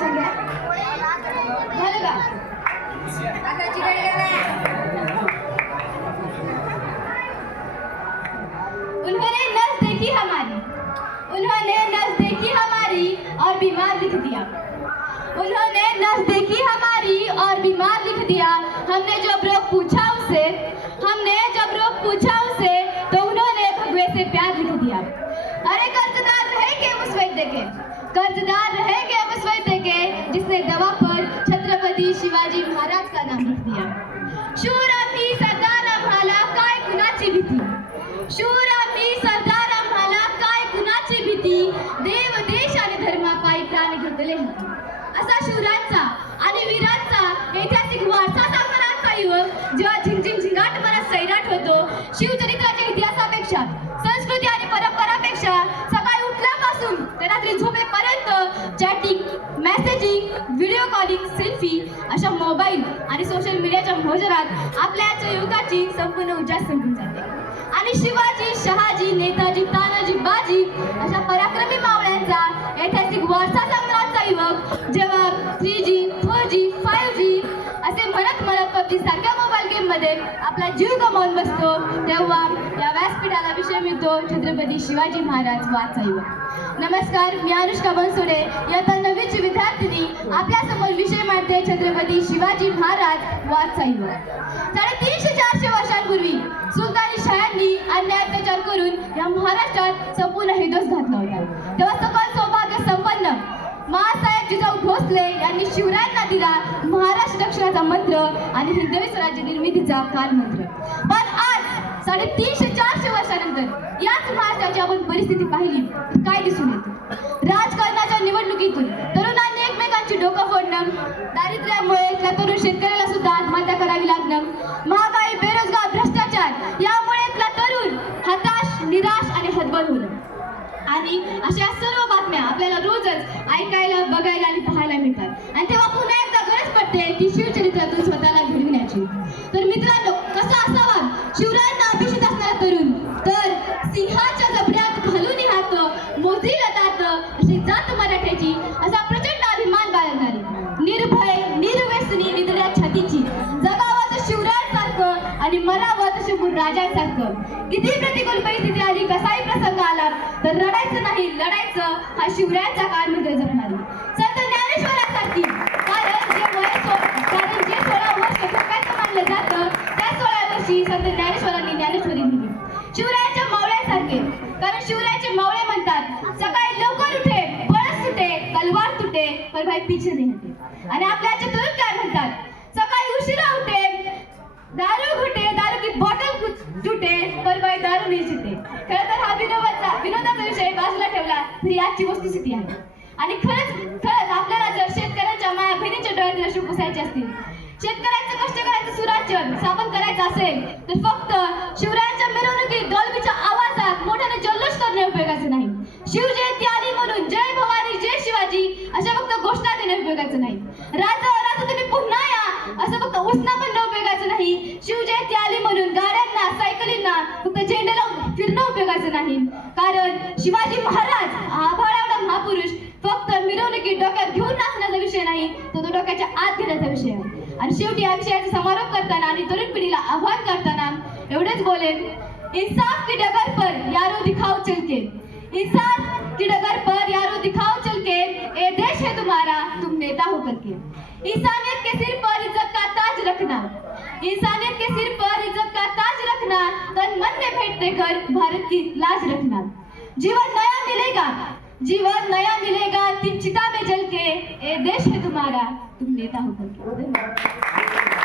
वाचून घ्या. झालं का? उन्होंने नजदीकी हमारी, उन्होंने नजदीकी हमारी और बीमार लिख दिया. उन्होंने नजदीकी हमारी और बीमार लिख दिया. हमने जब रोग पूछा उसे, हमने जब रोग पूछा उसे, तो उन्होंने भगवे से प्यार लिख दिया. अरे कर्जदार रहेंगे उस वैद्य के, कर्जदार रहेंगे हम उस वैद्य के, जिसने दवा पर छत्रपती शिवाजी महाराज का नाम लिख दिया. शूर आम्ही सरदार आम्हाला काय कुणाची भीती, शूर आम्ही सरदार आम्हाला काय कुणाची भीती, देव देश आणि धर्मापायी प्राण घेतले हाती. असा शूरांचा आणि वीरांचा ऐतिहासिक वारसा सांगणारा युवक जेव्हा झिंगझिंग झिंगाट मनात सैराट होतो, शिवचरित्राच्या इतिहासापेक्षा, संस्कृती आणि परंपरापेक्षा सकाळी उठल्यापासून ते रात्री झोपेपर्यंत chatting, messaging, video calling, selfie अशा मोबाईल आणि सोशल मीडियाच्या मोजरात आपल्या युवकाची संपूर्ण ऊर्जा संपून जाते. आणि शिवाजी, शहाजी, नेताजी, तानाजी, बाजी अशा पराक्रमी मावळ्यांचा ऐतिहासिक वारसा सांगणारा युवक जेव्हा 3G, 4G, 5G असे म्हणत पबजी सारख्या मोबाईल गेम मध्ये आपला जीव गमावून बसतो, तेव्हा या व्यासपीठाला विषय मिळतो छत्रपती शिवाजी महाराज वाचा युवक. नमस्कार, मी अनुष्का बनसोडे, इयत्ता 9वीची विद्यार्थिनी. आपल्या समोर विषय मांडते छत्रपती शिवाजी महाराज वाचा युवक. 350-400 वर्षांपूर्वी सुलतानी शाह्यांनी अन्याय अत्याचार करून या महाराष्ट्रात संपूर्ण हिदोस घातला होता. तेव्हा सकल सौभाग्य संपन्न महासाहेब जिजाऊ भोसले यांनी शिवरायांना दिला महाराष्ट्र रक्षणाचा मंत्र आणि हिंदवी स्वराज्य निर्मितीचा कालमंत्र. पण आज 350-400 वर्षानंतर याच महाराष्ट्राची आपण परिस्थिती पाहिली तर काय दिसून येते? राजकारणाच्या निवडणुकीतून तरुणांनी एकमेकांची डोकं फोडणं, दारिद्र्यामुळे त्या तरुण शेतकऱ्याला सुद्धा आत्महत्या करावी लागणं, महागाई, बेरोजगार, भ्रष्टाचार यामुळे त्या तरुण हताश, निराश आणि हतबल होणं. आणि अशा सर्व बातम्या आपल्याला रोजच ऐकायला, बघायला आणि पाहायला मिळतात. आणि तेव्हा पुन्हा एकदा गरज पडते ती शिवचरित्रातून स्वतःला घडविण्याची. तर मित्रांनो, कसा असावा शिवरायांना अभिषेक असणारा तरुण? तर सिंहाच्या जबड्यात घालून हात, मोजील तात अशी जात मराठ्याची, असा प्रचंड अभिमान बाळगणारी, निर्भय, निर्व्यसनी, निधड्या छातीची, जगावं तर शिवरायांसारखं आणि मरावं तर शिवूर राजांसारखं. किती प्रतिकूल परिस्थिती आली, कसाही प्रसंग आला तर रडायचं नाही, लढायचं हा शिवरायांचा कालमंत्र जपणारी संत ज्ञानेश्वरांसारखी. कारण जे 16 वर्ष झोपायचं मानलं जातं, त्या 16 वर्षी संत ज्ञानेश्वरांनी ज्ञानेश्वरी दिली. शिवरायांच्या मावळ्यासारखे, कारण शिवरायांचे मावळे म्हणतात सकाळी लवकर उठे, बळस सुटे, तलवार तुटे, पर भाई पीछे नहीं हटे. आणि आपल्याचे तरुण काय म्हणतात? सकाळी उशिरा उठे, दारू घुटे, दारू की बॉटल जुटे, पर भाई दारू नाही सुटे. खरं तर हा विनोदाचा विषय बाजूला ठेवला तरी आजची वस्तुस्थिती आहे. आणि खरंच आपल्याला जर शेतकऱ्यांच्या माया बहिणीच्या डोळ्यात अश्रू पुसायचे असतील, शेतकऱ्यांचं कष्ट करायचं सुराज्य स्थापन करायचं असेल तर फक्त शिवरायांच्या मिरवणुकीत डॉल्बीच्या आवाजात मोठ्याने जल्लोष करणे उपयोगाचं नाही. शिवजयंती आली म्हणून जय भवानी, जय शिवाजी अशा फक्त घोषणा देणे उपयोगाचं नाही. राजा तुम्ही पुन्हा या असं फक्त उष्णा म्हणणं उपयोगाचं नाही. शिवजयंती आली म्हणून गाड्यांना, सायकलींना फक्त झेंडे लावून फिरणं उपयोगाचं नाही. कारण शिवाजी महाराज आभाळ एवढा महापुरुष फक्त मिरवणुकीत डोक्यात घेऊन नाचण्याचा विषय नाही, तो डोक्याच्या आत घेण्याचा विषय आहे. आणि शेवटी या विषयाचा समारोप करताना आणि तरुण पिढीला आव्हान करताना एवढेच बोलेन, इंसाफ की डगर पर यारो दिखाओ चलके, इंसाफ की डगर पर यारो दिखाओ चलके, ये देश है तुम्हारा, तुम नेता हो करके. इंसानियत के सिर पर इज्जत का ताज रखना, इंसानियत के सिर पर इज्जत का ताज रखना, तन मन में भेंट देकर भारत की लाज रखना. जीवन नया मिलेगा, जीवन नया मिलेगा, चिता में जल के, ये देश है तुम्हारा, तुम नेता हो करके.